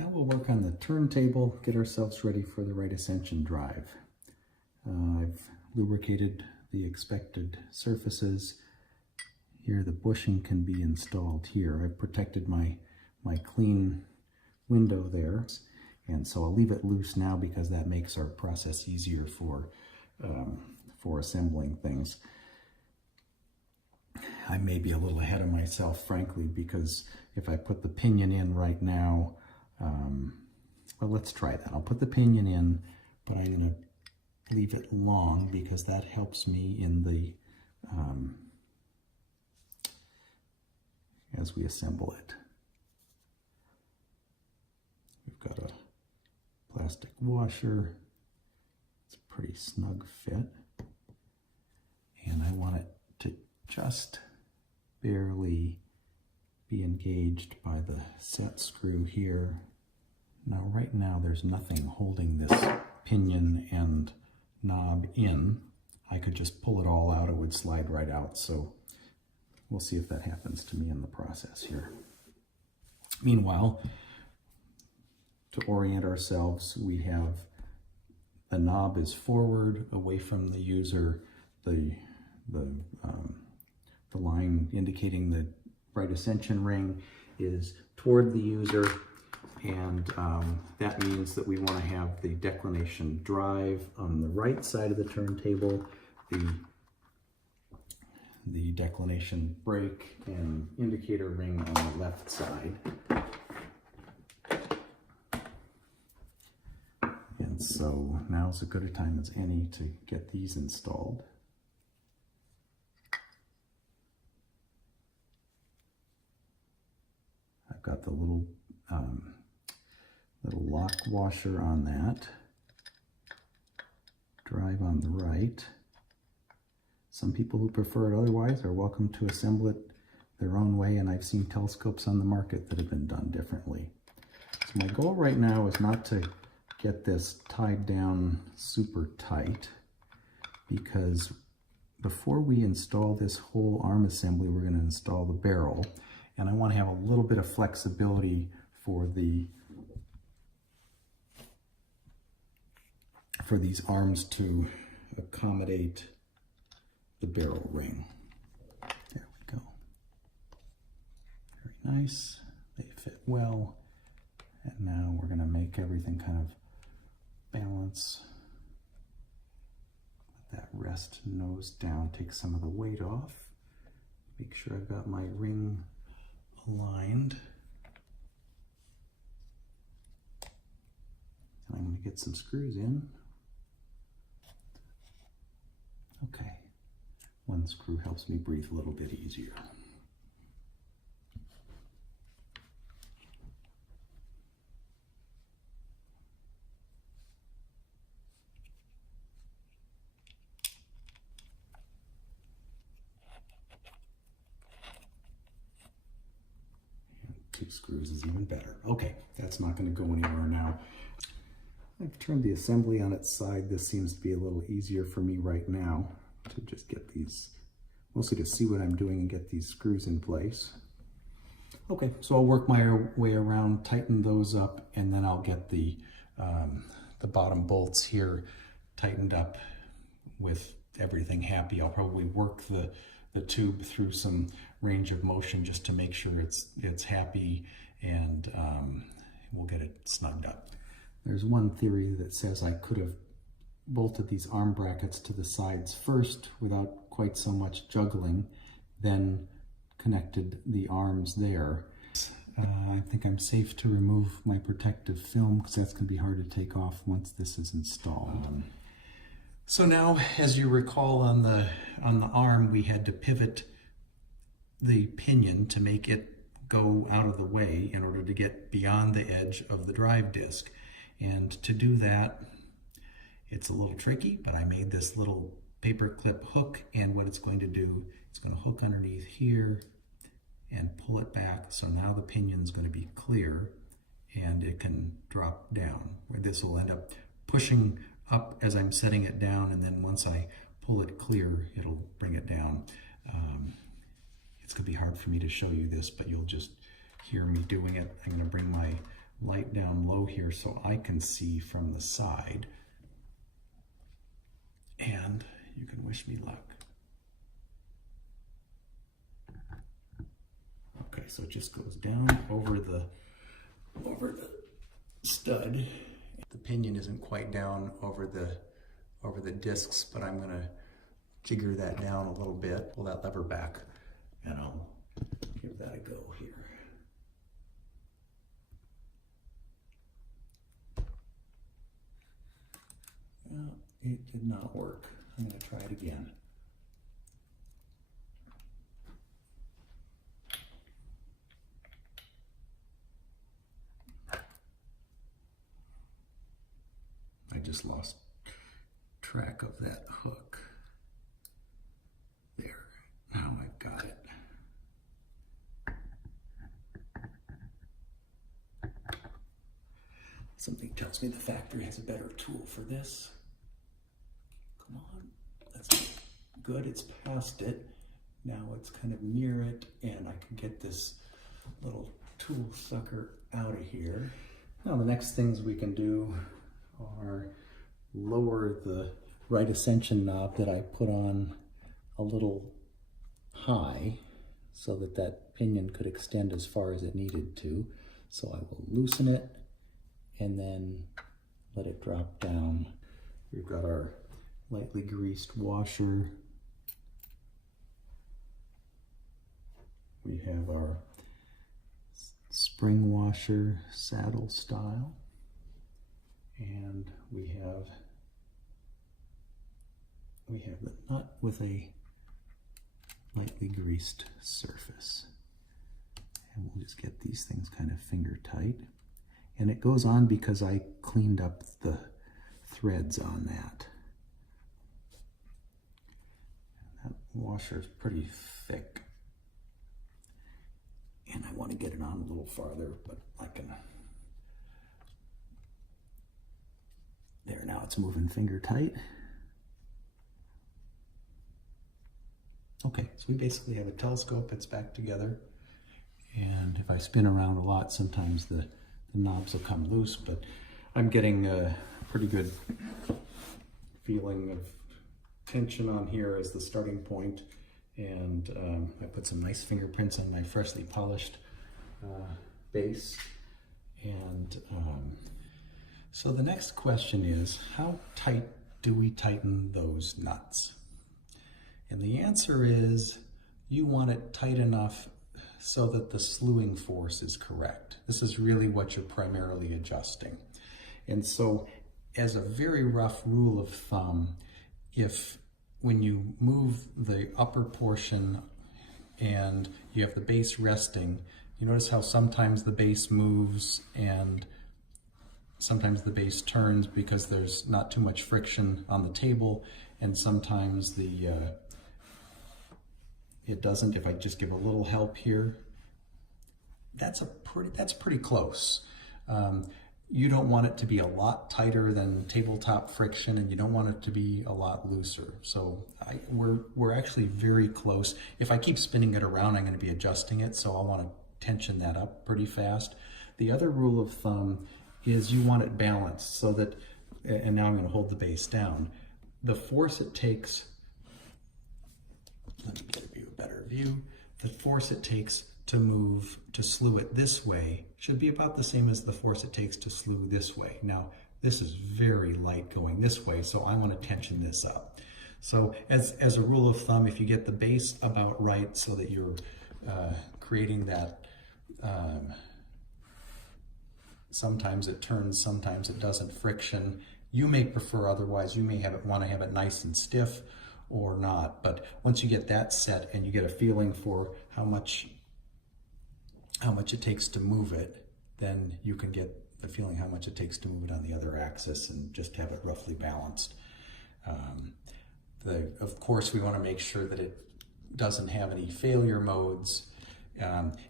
Now we'll work on the turntable, get ourselves ready for the right ascension drive. I've lubricated the expected surfaces. Here the bushing can be installed here. I've protected my clean window there, and so I'll leave it loose now because that makes our process easier for assembling things. I may be a little ahead of myself, frankly, because if I put the pinion in right now, well, let's try that. I'll put the pinion in, but I'm going to leave it long because that helps me in the as we assemble it. We've got a plastic washer. It's a pretty snug fit, and I want it to just barely be engaged by the set screw here. Now, right now, there's nothing holding this pinion and knob in. I could just pull it all out, it would slide right out, so we'll see if that happens to me in the process here. Meanwhile, to orient ourselves, we have the knob is forward, away from the user, the line indicating the right ascension ring is toward the user, and that means that we want to have the declination drive on the right side of the turntable, the declination brake and indicator ring on the left side. And so now's as good a time as any to get these installed. I've got the little lock washer on that. Drive on the right. Some people who prefer it otherwise are welcome to assemble it their own way, and I've seen telescopes on the market that have been done differently. So my goal right now is not to get this tied down super tight, because before we install this whole arm assembly, we're going to install the barrel, and I want to have a little bit of flexibility for these arms to accommodate the barrel ring. There we go. Very nice. They fit well. And now we're going to make everything kind of balance. Let that rest nose down, take some of the weight off. Make sure I've got my ring aligned. And I'm going to get some screws in. Okay. One screw helps me breathe a little bit easier. Two screws is even better. Okay, that's not going to go anywhere now. I've turned the assembly on its side. This seems to be a little easier for me right now to just get these, mostly to see what I'm doing and get these screws in place. Okay, so I'll work my way around, tighten those up, and then I'll get the bottom bolts here tightened up with everything happy. I'll probably work the tube through some range of motion just to make sure it's happy, and we'll get it snugged up. There's one theory that says I could have bolted these arm brackets to the sides first without quite so much juggling, then connected the arms there. I think I'm safe to remove my protective film because that's going to be hard to take off once this is installed. So now, as you recall, on the arm, we had to pivot the pinion to make it go out of the way in order to get beyond the edge of the drive disc. And to do that, it's a little tricky, but I made this little paper clip hook, and what it's going to do, it's going to hook underneath here and pull it back. So now the pinion is going to be clear and it can drop down. Where this will end up pushing up as I'm setting it down, and then once I pull it clear, it'll bring it down. It's going to be hard for me to show you this, but you'll just hear me doing it. I'm going to bring my light down low here so I can see from the side. And you can wish me luck. Okay, so it just goes down over the stud. The pinion isn't quite down over the discs, but I'm gonna jigger that down a little bit, pull that lever back, and I'll give that a go here. Well, it did not work. I'm gonna try it again. I just lost track of that hook. There, now I've got it. Something tells me the factory has a better tool for this. Come on, that's good, it's past it. Now it's kind of near it, and I can get this little tool sucker out of here. Now the next things we can do are lower the right ascension knob that I put on a little high so that that pinion could extend as far as it needed to. So I will loosen it and then let it drop down. We've got our lightly greased washer. We have our spring washer saddle style. And we have the nut with a lightly greased surface. And we'll just get these things kind of finger tight. And it goes on because I cleaned up the threads on that. And that washer is pretty thick. And I want to get it on a little farther, but I can. There, now it's moving finger tight. Okay, so we basically have a telescope that's back together. And if I spin around a lot, sometimes the knobs will come loose, but I'm getting a pretty good feeling of tension on here as the starting point. And I put some nice fingerprints on my freshly polished base. And so the next question is, how tight do we tighten those nuts? And the answer is, you want it tight enough so that the slewing force is correct. This is really what you're primarily adjusting. And so as a very rough rule of thumb, when you move the upper portion and you have the base resting, you notice how sometimes the base moves and sometimes the base turns because there's not too much friction on the table, and sometimes it doesn't. If I just give a little help here, that's pretty close. You don't want it to be a lot tighter than tabletop friction, and you don't want it to be a lot looser. So we're actually very close. If I keep spinning it around, I'm going to be adjusting it, so I want to tension that up pretty fast. The other rule of thumb is you want it balanced so that, and now I'm going to hold the base down, the force it takes, let me give you a better view, the force it takes to slew it this way should be about the same as the force it takes to slew this way. Now, this is very light going this way, so I want to tension this up. So as a rule of thumb, if you get the base about right so that you're creating that, sometimes it turns, sometimes it doesn't friction. You may prefer otherwise. You may want to have it nice and stiff or not. But once you get that set and you get a feeling for how much it takes to move it, then you can get the feeling how much it takes to move it on the other axis and just have it roughly balanced. Of course, we want to make sure that it doesn't have any failure modes.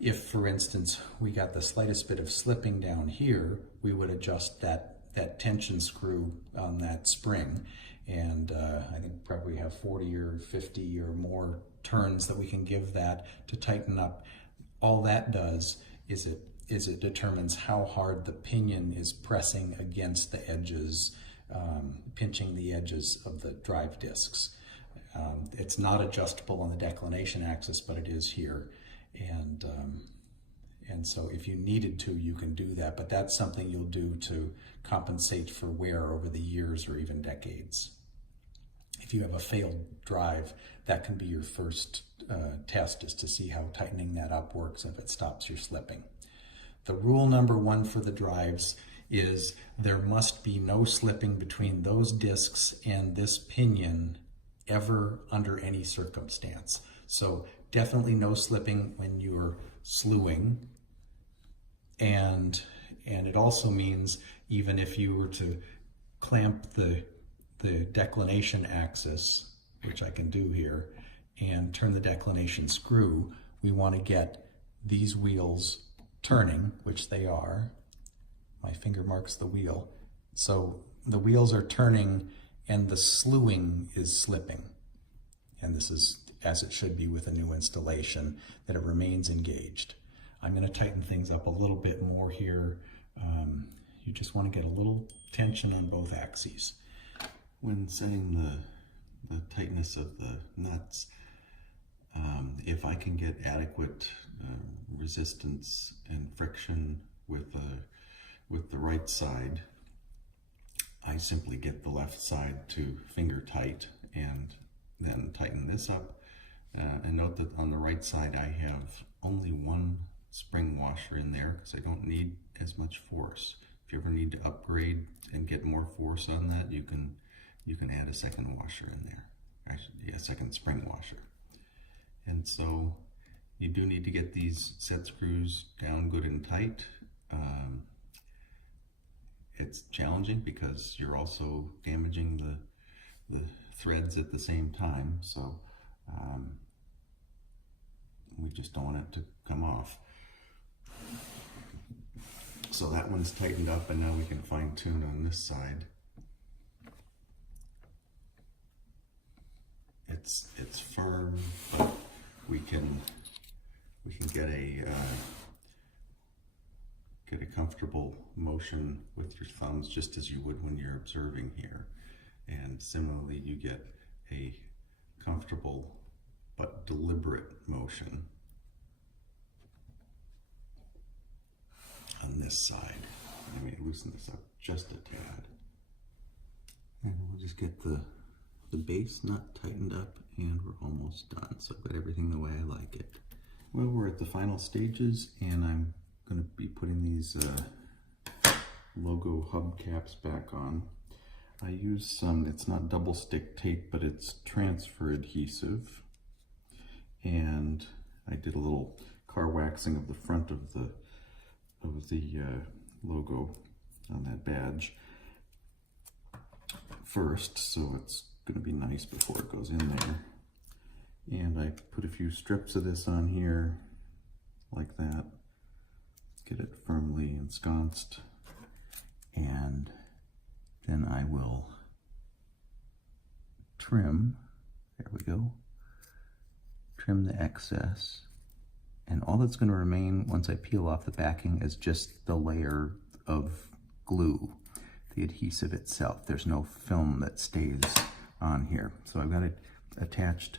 If, for instance, we got the slightest bit of slipping down here, we would adjust that tension screw on that spring. And I think probably have 40 or 50 or more turns that we can give that to tighten up. All that does is it determines how hard the pinion is pressing against the edges, pinching the edges of the drive discs. It's not adjustable on the declination axis, but it is here. And so if you needed to, you can do that, but that's something you'll do to compensate for wear over the years or even decades. If you have a failed drive, that can be your first test, is to see how tightening that up works if it stops your slipping. The rule number one for the drives is there must be no slipping between those discs and this pinion ever under any circumstance. So definitely no slipping when you're slewing. And it also means even if you were to clamp the declination axis, which I can do here, and turn the declination screw, we want to get these wheels turning, which they are. My finger marks the wheel. So the wheels are turning and the slewing is slipping. And this is as it should be with a new installation, that it remains engaged. I'm going to tighten things up a little bit more here. You just want to get a little tension on both axes. When setting the tightness of the nuts, if I can get adequate resistance and friction with the right side, I simply get the left side to finger tight and then tighten this up. And note that on the right side I have only one spring washer in there because I don't need as much force. If you ever need to upgrade and get more force on that, you can add a second washer in there. Actually, a second spring washer. And so you do need to get these set screws down good and tight. It's challenging because you're also damaging the threads at the same time, so we just don't want it to come off. So that one's tightened up, and now we can fine tune on this side. It's firm, but we can get a comfortable motion with your thumbs, just as you would when you're observing here. And similarly, you get a comfortable but deliberate motion on this side. Let me loosen this up just a tad. And we'll just get the base nut tightened up, and we're almost done. So I've got everything the way I like it. Well, we're at the final stages, and I'm going to be putting these logo hubcaps back on. I use some, it's not double stick tape, but it's transfer adhesive. And I did a little car waxing of the front of the logo on that badge first, so it's going to be nice before it goes in there. And I put a few strips of this on here like that, get it firmly ensconced, and then I will trim, there we go, trim the excess. And all that's going to remain once I peel off the backing is just the layer of glue, the adhesive itself. There's no film that stays on here. So I've got it attached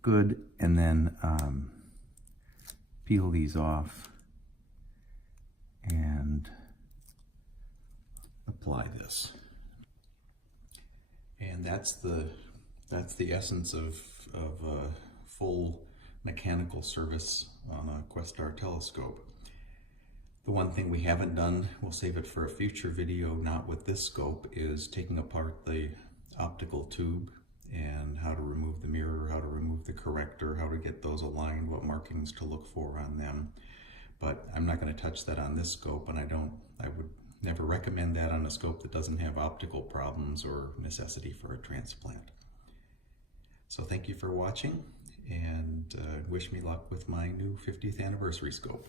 good, and then peel these off and apply this. And that's the essence of full mechanical service on a Questar telescope. The one thing we haven't done, we'll save it for a future video, not with this scope, is taking apart the optical tube and how to remove the mirror, how to remove the corrector, how to get those aligned, what markings to look for on them. But I'm not going to touch that on this scope, and I would never recommend that on a scope that doesn't have optical problems or necessity for a transplant. So thank you for watching, and wish me luck with my new 50th anniversary scope.